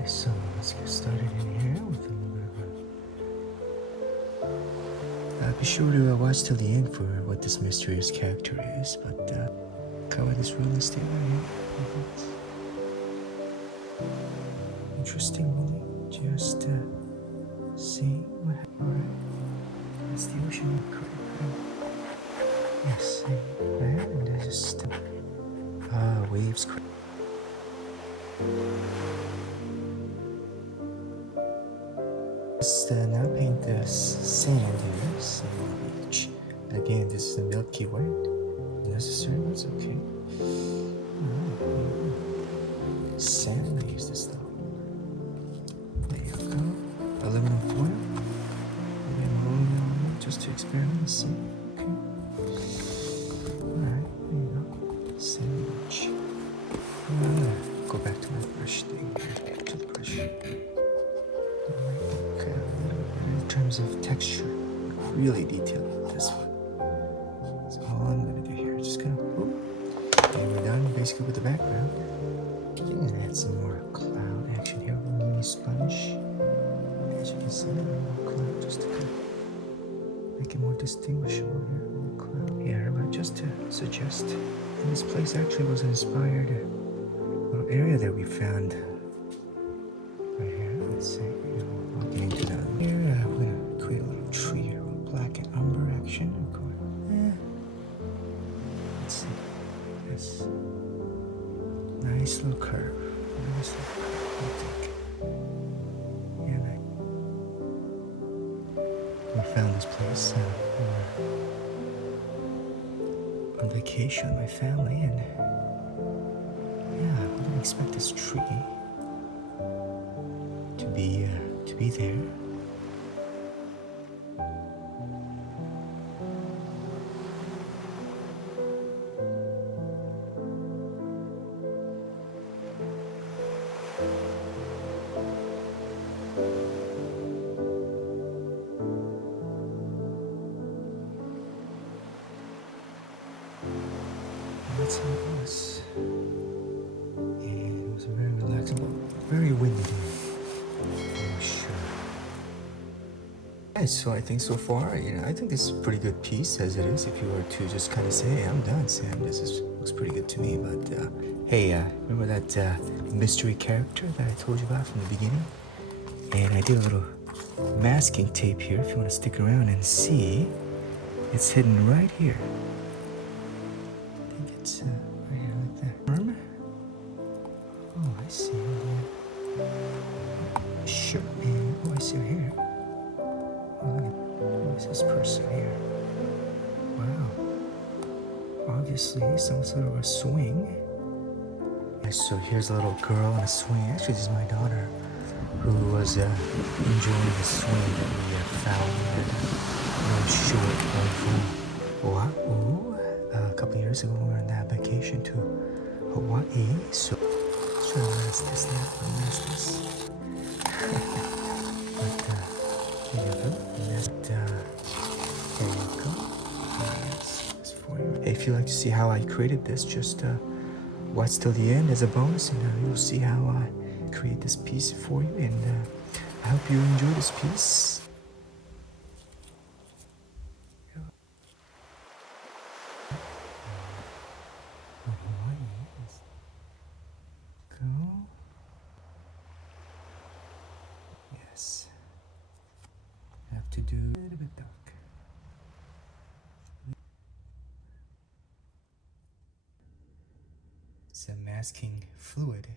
Alright, so let's get started in here with a little bit of be sure to watch till the end for what this mysterious character is, but cover this real estate right here. Interestingly, just see what happened. Alright, it's the ocean. Yes, and there's just waves. Let's now paint the sand here, sand beach. Again, this is the Milky Way. Necessary, that's okay. Sand, I use this though. There you go. Aluminum foil. And then rolling just to experiment and see. Okay. Alright, there you go. Sand beach. Go back to my brush thing. Back to the brush. Okay, in terms of texture, really detailed with this one. So all I'm gonna do here, just gonna and we're done basically with the background. I'm gonna add some more cloud action here with a mini sponge. As you can see, a little cloud just to kind of make it more distinguishable here. A little cloud here, but just to suggest, and this place actually was inspired little area that we found right here. Let's see. Walking into that here, we're gonna create a little tree here with black and umber action. Let's see. Yes. Nice little curve. Nice little curve. I think. Yeah, we found this place on vacation with my family, and yeah, I didn't expect this tree to be there. That's how it was. And it was very relaxing, very windy. I'm sure. Yeah, so I think so far, I think this is a pretty good piece as it is. If you were to just kind of say, hey, I'm done, Sam, looks pretty good to me. But hey, remember that mystery character that I told you about from the beginning? And I did a little masking tape here if you want to stick around and see. It's hidden right here. I think it's right here like that. Oh, I see. Sure. And oh, I see her here. Oh, look at who is this person here? Wow. Obviously, some sort of a swing. Yeah, so here's a little girl on a swing. Actually, this is my daughter who was enjoying the swing that we found on shore on Oahu. A couple years ago, we were on that vacation to Hawaii. So, should I mask this now? I'll mask this. But, there you go. And there you go. Yes, this for you. Hey, if you'd like to see how I created this, just watch till the end as a bonus, and you'll see how I create this piece for you. And I hope you enjoy this piece. Yes. Have to do a little bit dark. It's a masking fluid.